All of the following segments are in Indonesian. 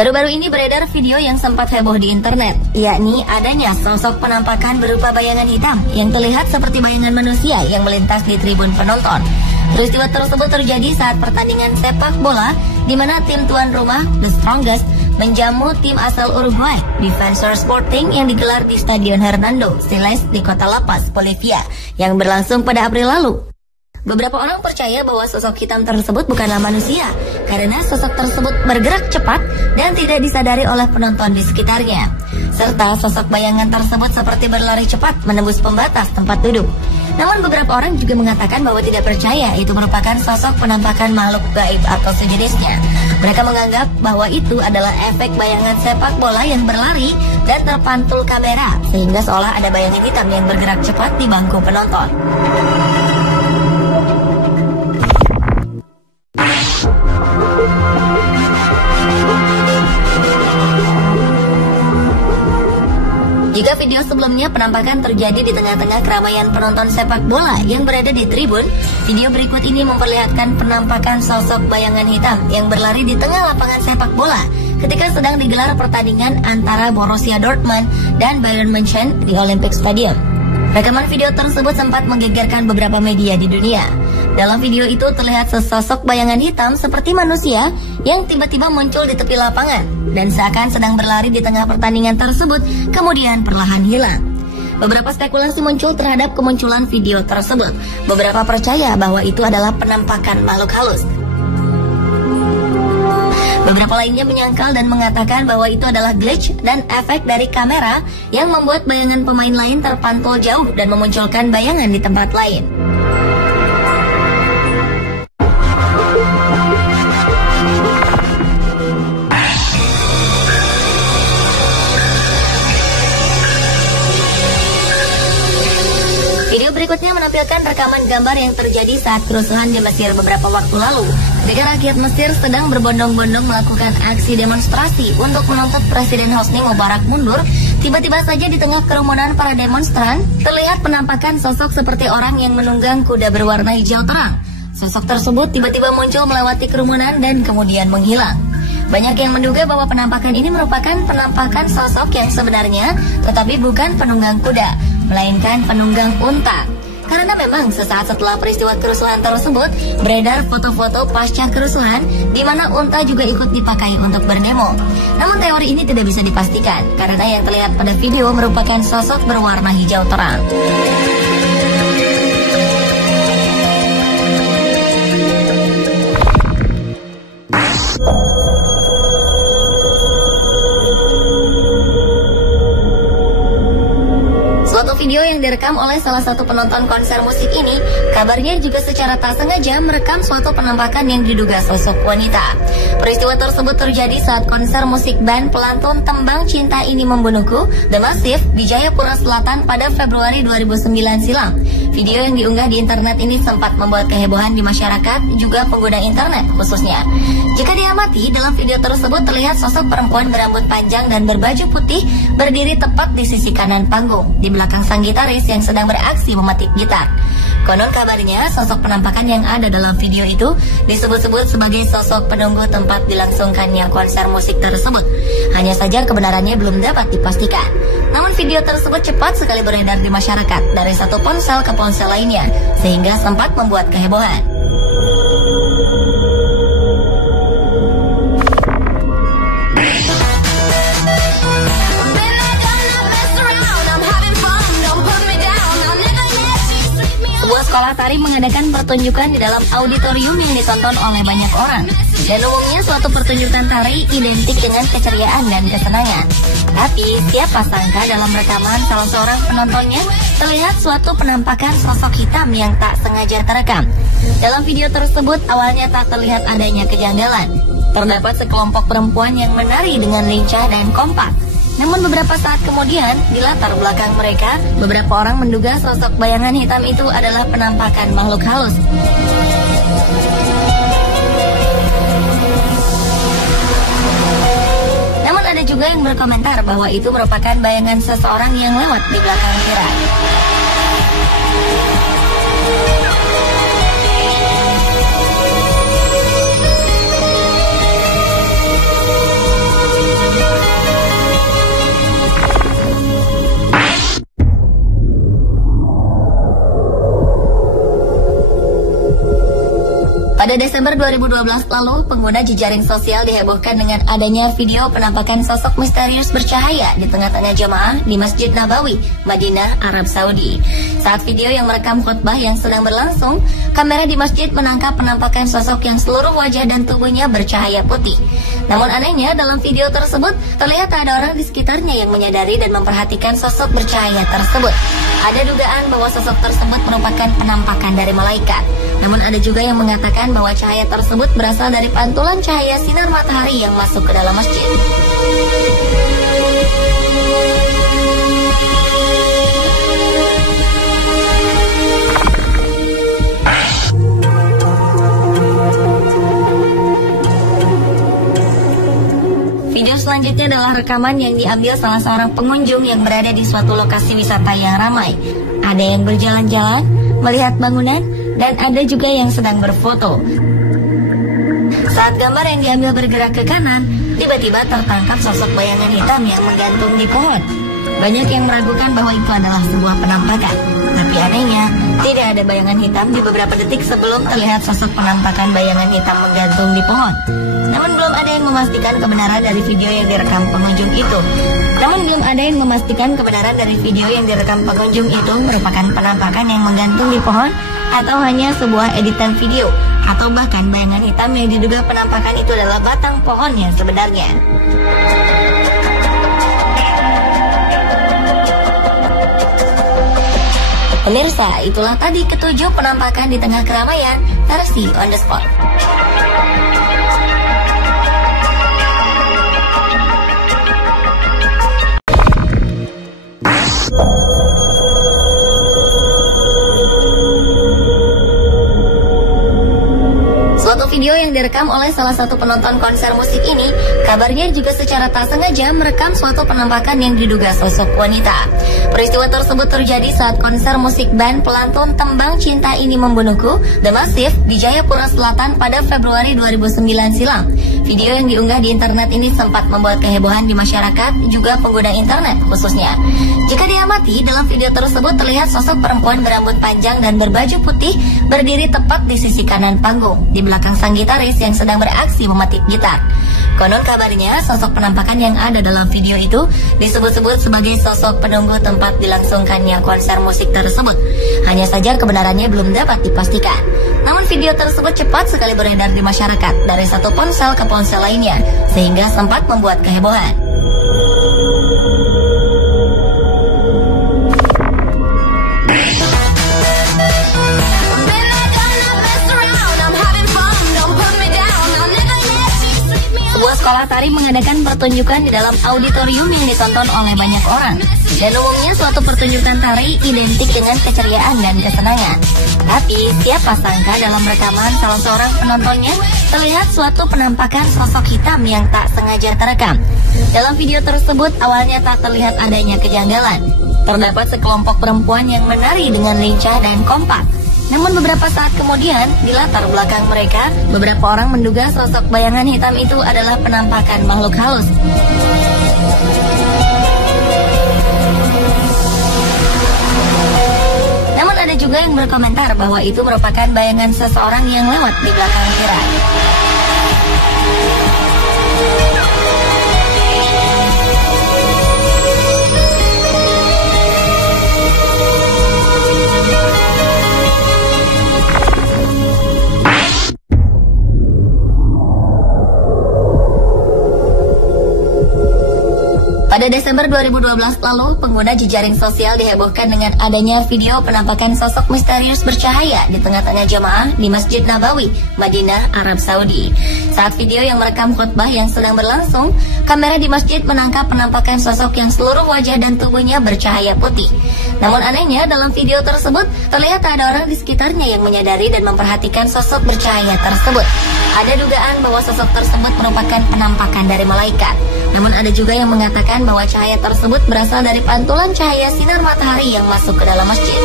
Baru-baru ini beredar video yang sempat heboh di internet, yakni adanya sosok penampakan berupa bayangan hitam yang terlihat seperti bayangan manusia yang melintas di tribun penonton. Peristiwa tersebut terjadi saat pertandingan sepak bola di mana tim tuan rumah, The Strongest, menjamu tim asal Uruguay, Defensor Sporting yang digelar di Stadion Hernando Siles di kota La Paz, Bolivia, yang berlangsung pada April lalu. Beberapa orang percaya bahwa sosok hitam tersebut bukanlah manusia karena sosok tersebut bergerak cepat dan tidak disadari oleh penonton di sekitarnya. Serta sosok bayangan tersebut seperti berlari cepat menembus pembatas tempat duduk. Namun beberapa orang juga mengatakan bahwa tidak percaya itu merupakan sosok penampakan makhluk gaib atau sejenisnya. Mereka menganggap bahwa itu adalah efek bayangan sepak bola yang berlari dan terpantul kamera sehingga seolah ada bayangan hitam yang bergerak cepat di bangku penonton. Jika video sebelumnya penampakan terjadi di tengah-tengah keramaian penonton sepak bola yang berada di tribun, video berikut ini memperlihatkan penampakan sosok bayangan hitam yang berlari di tengah lapangan sepak bola ketika sedang digelar pertandingan antara Borussia Dortmund dan Bayern München di Olympic Stadium. Rekaman video tersebut sempat menggegerkan beberapa media di dunia. Dalam video itu terlihat sesosok bayangan hitam seperti manusia yang tiba-tiba muncul di tepi lapangan dan seakan sedang berlari di tengah pertandingan tersebut, kemudian perlahan hilang. Beberapa spekulasi muncul terhadap kemunculan video tersebut. Beberapa percaya bahwa itu adalah penampakan makhluk halus. Beberapa lainnya menyangkal dan mengatakan bahwa itu adalah glitch dan efek dari kamera yang membuat bayangan pemain lain terpantul jauh dan memunculkan bayangan di tempat lain. Video berikutnya menampilkan rekaman gambar yang terjadi saat kerusuhan di Mesir beberapa waktu lalu. Ketika rakyat Mesir sedang berbondong-bondong melakukan aksi demonstrasi untuk menuntut Presiden Hosni Mubarak mundur, tiba-tiba saja di tengah kerumunan para demonstran, terlihat penampakan sosok seperti orang yang menunggang kuda berwarna hijau terang. Sosok tersebut tiba-tiba muncul melewati kerumunan dan kemudian menghilang. Banyak yang menduga bahwa penampakan ini merupakan penampakan sosok yang sebenarnya, tetapi bukan penunggang kuda, melainkan penunggang unta. Karena memang sesaat setelah peristiwa kerusuhan tersebut, beredar foto-foto pasca kerusuhan di mana unta juga ikut dipakai untuk berdemo. Namun teori ini tidak bisa dipastikan, karena yang terlihat pada video merupakan sosok berwarna hijau terang. Video yang direkam oleh salah satu penonton konser musik ini, kabarnya juga secara tak sengaja merekam suatu penampakan yang diduga sosok wanita. Peristiwa tersebut terjadi saat konser musik band pelantun Tembang Cinta Ini Membunuhku, The Massive, di Jayapura Selatan pada Februari 2009 silam. Video yang diunggah di internet ini sempat membuat kehebohan di masyarakat, juga pengguna internet khususnya. Jika diamati, dalam video tersebut terlihat sosok perempuan berambut panjang dan berbaju putih berdiri tepat di sisi kanan panggung, di belakang sang gitaris yang sedang beraksi memetik gitar. Konon kabarnya, sosok penampakan yang ada dalam video itu disebut-sebut sebagai sosok penunggu tempat dilangsungkannya konser musik tersebut. Hanya saja kebenarannya belum dapat dipastikan. Namun video tersebut cepat sekali beredar di masyarakat dari satu ponsel ke ponsel lainnya, sehingga sempat membuat kehebohan. Sekolah tari mengadakan pertunjukan di dalam auditorium yang ditonton oleh banyak orang. Dan umumnya suatu pertunjukan tari identik dengan keceriaan dan kesenangan. Tapi siapa sangka dalam rekaman salah seorang penontonnya terlihat suatu penampakan sosok hitam yang tak sengaja terekam. Dalam video tersebut awalnya tak terlihat adanya kejanggalan. Terdapat sekelompok perempuan yang menari dengan lincah dan kompak. Namun beberapa saat kemudian, di latar belakang mereka, beberapa orang menduga sosok bayangan hitam itu adalah penampakan makhluk halus. Namun ada juga yang berkomentar bahwa itu merupakan bayangan seseorang yang lewat di belakang tirai. Pada Desember 2012 lalu, pengguna jejaring sosial dihebohkan dengan adanya video penampakan sosok misterius bercahaya di tengah-tengah jamaah di Masjid Nabawi, Madinah, Arab Saudi. Saat video yang merekam khutbah yang sedang berlangsung, kamera di masjid menangkap penampakan sosok yang seluruh wajah dan tubuhnya bercahaya putih. Namun anehnya, dalam video tersebut terlihat ada orang di sekitarnya yang menyadari dan memperhatikan sosok bercahaya tersebut. Ada dugaan bahwa sosok tersebut merupakan penampakan dari malaikat. Namun ada juga yang mengatakan bahwa cahaya tersebut berasal dari pantulan cahaya sinar matahari yang masuk ke dalam masjid. Video selanjutnya adalah rekaman yang diambil salah seorang pengunjung yang berada di suatu lokasi wisata yang ramai. Ada yang berjalan-jalan, melihat bangunan, dan ada juga yang sedang berfoto. Saat gambar yang diambil bergerak ke kanan, tiba-tiba tertangkap sosok bayangan hitam yang menggantung di pohon. Banyak yang meragukan bahwa itu adalah sebuah penampakan. Tapi anehnya, tidak ada bayangan hitam di beberapa detik sebelum terlihat sosok penampakan bayangan hitam menggantung di pohon. Namun belum ada yang memastikan kebenaran dari video yang direkam pengunjung itu. Merupakan penampakan yang menggantung di pohon atau hanya sebuah editan video, atau bahkan bayangan hitam yang diduga penampakan itu adalah batang pohon yang sebenarnya. Pemirsa, itulah tadi ketujuh penampakan di tengah keramaian versi on the spot. Suatu video yang direkam oleh salah satu penonton konser musik ini, kabarnya juga secara tak sengaja merekam suatu penampakan yang diduga sosok wanita. Peristiwa tersebut terjadi saat konser musik band pelantun Tembang Cinta Ini Membunuhku, The Massive, di Jayapura Selatan pada Februari 2009 silam. Video yang diunggah di internet ini sempat membuat kehebohan di masyarakat, juga pengguna internet khususnya. Jika diamati, dalam video tersebut terlihat sosok perempuan berambut panjang dan berbaju putih berdiri tepat di sisi kanan panggung, di belakang sang gitaris yang sedang beraksi memetik gitar. Konon kabarnya, sosok penampakan yang ada dalam video itu disebut-sebut sebagai sosok penunggu tempat dilangsungkannya konser musik tersebut. Hanya saja kebenarannya belum dapat dipastikan. Namun video tersebut cepat sekali beredar di masyarakat dari satu ponsel ke ponsel lainnya, sehingga sempat membuat kehebohan. Sekolah tari mengadakan pertunjukan di dalam auditorium yang ditonton oleh banyak orang. Dan umumnya suatu pertunjukan tari identik dengan keceriaan dan kesenangan. Tapi siapa sangka dalam rekaman salah seorang penontonnya terlihat suatu penampakan sosok hitam yang tak sengaja terekam. Dalam video tersebut awalnya tak terlihat adanya kejanggalan. Terdapat sekelompok perempuan yang menari dengan lincah dan kompak. Namun beberapa saat kemudian, di latar belakang mereka, beberapa orang menduga sosok bayangan hitam itu adalah penampakan makhluk halus. Namun ada juga yang berkomentar bahwa itu merupakan bayangan seseorang yang lewat di belakang tirai. Pada Desember 2012 lalu, pengguna jejaring sosial dihebohkan dengan adanya video penampakan sosok misterius bercahaya di tengah-tengah jamaah di Masjid Nabawi, Madinah, Arab Saudi. Saat video yang merekam khutbah yang sedang berlangsung, kamera di masjid menangkap penampakan sosok yang seluruh wajah dan tubuhnya bercahaya putih. Namun anehnya, dalam video tersebut terlihat ada orang di sekitarnya yang menyadari dan memperhatikan sosok bercahaya tersebut. Ada dugaan bahwa sosok tersebut merupakan penampakan dari malaikat. Namun ada juga yang mengatakan bahwa cahaya tersebut berasal dari pantulan cahaya sinar matahari yang masuk ke dalam masjid.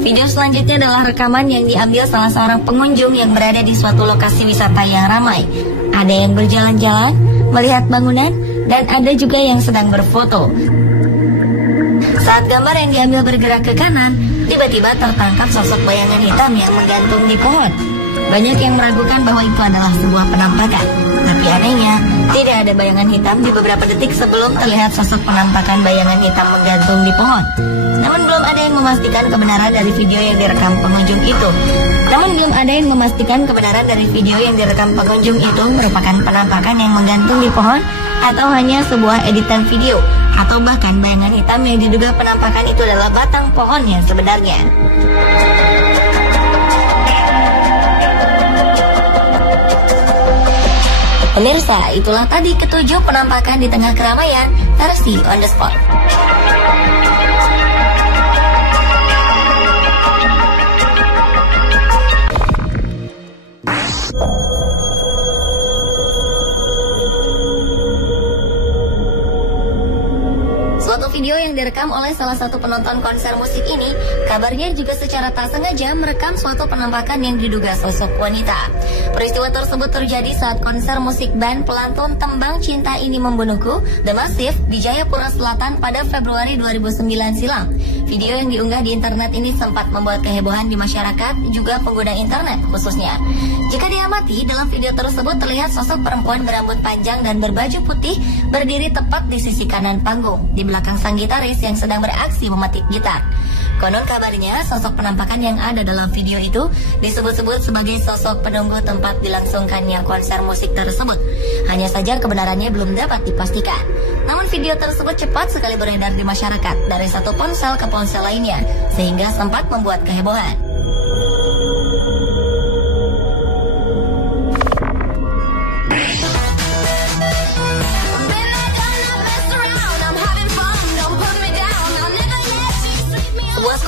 Video selanjutnya adalah rekaman yang diambil salah seorang pengunjung yang berada di suatu lokasi wisata yang ramai. Ada yang berjalan-jalan, melihat bangunan, dan ada juga yang sedang berfoto. Saat gambar yang diambil bergerak ke kanan, tiba-tiba tertangkap sosok bayangan hitam yang menggantung di pohon. Banyak yang meragukan bahwa itu adalah sebuah penampakan. Tapi anehnya, tidak ada bayangan hitam di beberapa detik sebelum terlihat sosok penampakan bayangan hitam menggantung di pohon. Namun belum ada yang memastikan kebenaran dari video yang direkam pengunjung itu. Merupakan penampakan yang menggantung di pohon atau hanya sebuah editan video, atau bahkan bayangan hitam yang diduga penampakan itu adalah batang pohon yang sebenarnya. Pemirsa, itulah tadi ketujuh penampakan di tengah keramaian versi on the spot. Suatu video yang direkam oleh salah satu penonton konser musik ini, kabarnya juga secara tak sengaja merekam suatu penampakan yang diduga sosok wanita. Peristiwa tersebut terjadi saat konser musik band pelantun Tembang Cinta Ini Membunuhku, The Massive, di Jayapura Selatan pada Februari 2009 silam. Video yang diunggah di internet ini sempat membuat kehebohan di masyarakat, juga pengguna internet khususnya. Jika diamati, dalam video tersebut terlihat sosok perempuan berambut panjang dan berbaju putih berdiri tepat di sisi kanan panggung, di belakang sang gitaris yang sedang beraksi memetik gitar. Konon kabarnya, sosok penampakan yang ada dalam video itu disebut-sebut sebagai sosok penunggu tempat dilangsungkannya konser musik tersebut. Hanya saja kebenarannya belum dapat dipastikan. Namun video tersebut cepat sekali beredar di masyarakat dari satu ponsel ke ponsel lainnya, sehingga sempat membuat kehebohan.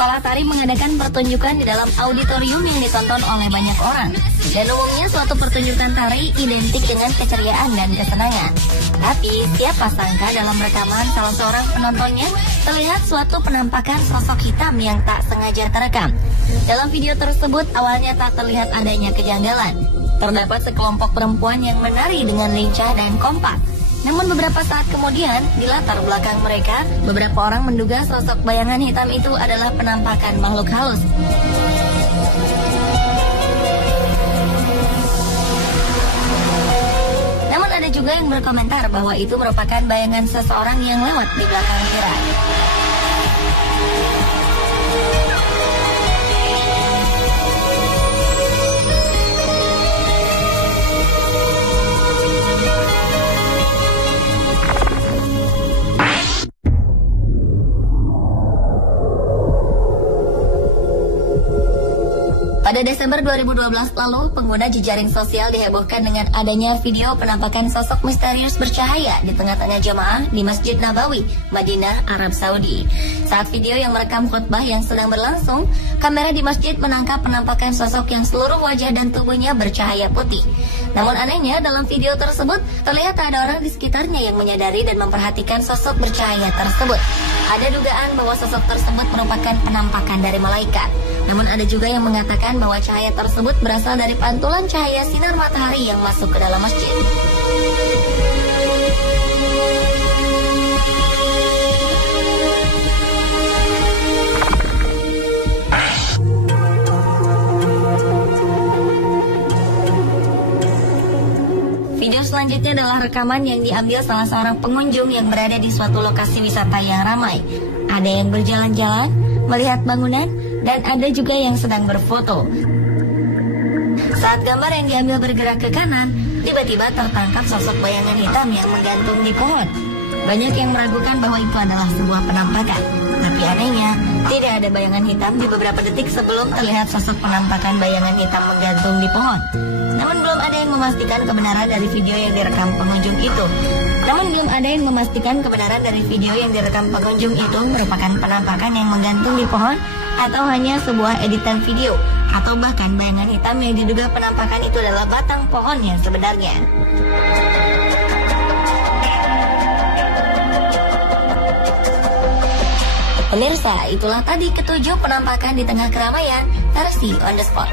Sekolah tari mengadakan pertunjukan di dalam auditorium yang ditonton oleh banyak orang. Dan umumnya suatu pertunjukan tari identik dengan keceriaan dan kesenangan. Tapi siapa sangka dalam rekaman salah seorang penontonnya terlihat suatu penampakan sosok hitam yang tak sengaja terekam. Dalam video tersebut awalnya tak terlihat adanya kejanggalan. Terdapat sekelompok perempuan yang menari dengan lincah dan kompak. Namun beberapa saat kemudian, di latar belakang mereka, beberapa orang menduga sosok bayangan hitam itu adalah penampakan makhluk halus. Namun ada juga yang berkomentar bahwa itu merupakan bayangan seseorang yang lewat di belakang tirai. Pada Desember 2012 lalu, pengguna jejaring sosial dihebohkan dengan adanya video penampakan sosok misterius bercahaya di tengah-tengah jemaah di Masjid Nabawi, Madinah, Arab Saudi. Saat video yang merekam khutbah yang sedang berlangsung, kamera di masjid menangkap penampakan sosok yang seluruh wajah dan tubuhnya bercahaya putih. Namun anehnya, dalam video tersebut terlihat ada orang di sekitarnya yang menyadari dan memperhatikan sosok bercahaya tersebut. Ada dugaan bahwa sosok tersebut merupakan penampakan dari malaikat. Namun ada juga yang mengatakan bahwa cahaya tersebut berasal dari pantulan cahaya sinar matahari yang masuk ke dalam masjid. Video selanjutnya adalah rekaman yang diambil salah seorang pengunjung yang berada di suatu lokasi wisata yang ramai. Ada yang berjalan-jalan, melihat bangunan, dan ada juga yang sedang berfoto. Saat gambar yang diambil bergerak ke kanan, tiba-tiba tertangkap sosok bayangan hitam yang menggantung di pohon. Banyak yang meragukan bahwa itu adalah sebuah penampakan. Tapi anehnya, tidak ada bayangan hitam di beberapa detik sebelum terlihat sosok penampakan bayangan hitam menggantung di pohon. Namun belum ada yang memastikan kebenaran dari video yang direkam pengunjung itu. Merupakan penampakan yang menggantung di pohon atau hanya sebuah editan video, atau bahkan bayangan hitam yang diduga penampakan itu adalah batang pohon yang sebenarnya. Pemirsa, itulah tadi ketujuh penampakan di tengah keramaian versi on the spot.